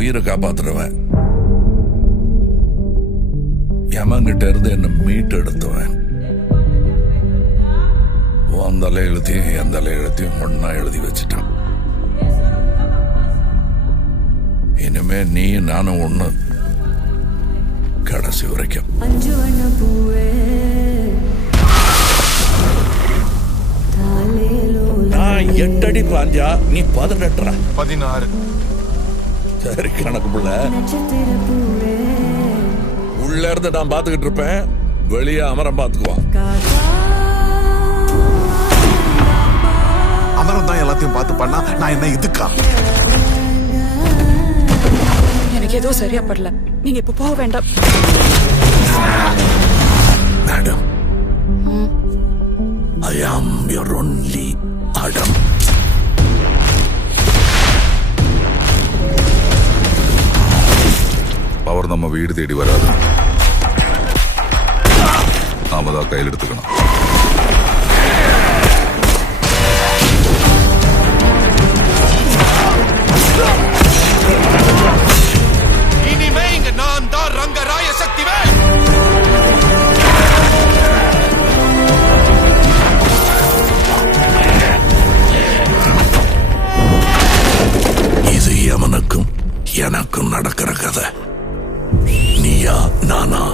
உயிரை காப்பாத்துறவன். யமங்கிட்ட இருந்து என்ன மீட்டு எடுத்தவன். உன் தலை எழுத்தையும் என் தலை எழுத்தையும் ஒன்னா எழுதி வச்சுட்டான். இனிமே நீ நானும் ஒண்ணு கடைசி வரைக்கும். அஞ்சு வண்ண பூவே. தாலேலோ நான் எட்டடி பாஞ்சா நீ பதினெட்டுறா. பதினாறு. சரி கணக்கு புள்ள. உள்ள இருந்து நான் பாத்துக்கிட்டு இருப்பேன். வெளியே அமரம் பாத்துக்குவான். அமரம் தான் எல்லாத்தையும் பார்த்து பண்ணா நான் என்ன இதுக்கா? எனக்கு எதுவும் சரியா படல. நீங்க இப்ப போக வேண்டாம். Madam. I am your only அடம் பவர் நம்ம வீடு தேடி வராது. நாம தான் கையில் எடுத்துக்கணும். இனிமே இங்க நான் தான் ரங்கராய சக்திவேல். இது எவனுக்கும் எனக்கும் நடக்கிற கதை. Yeah, Nana.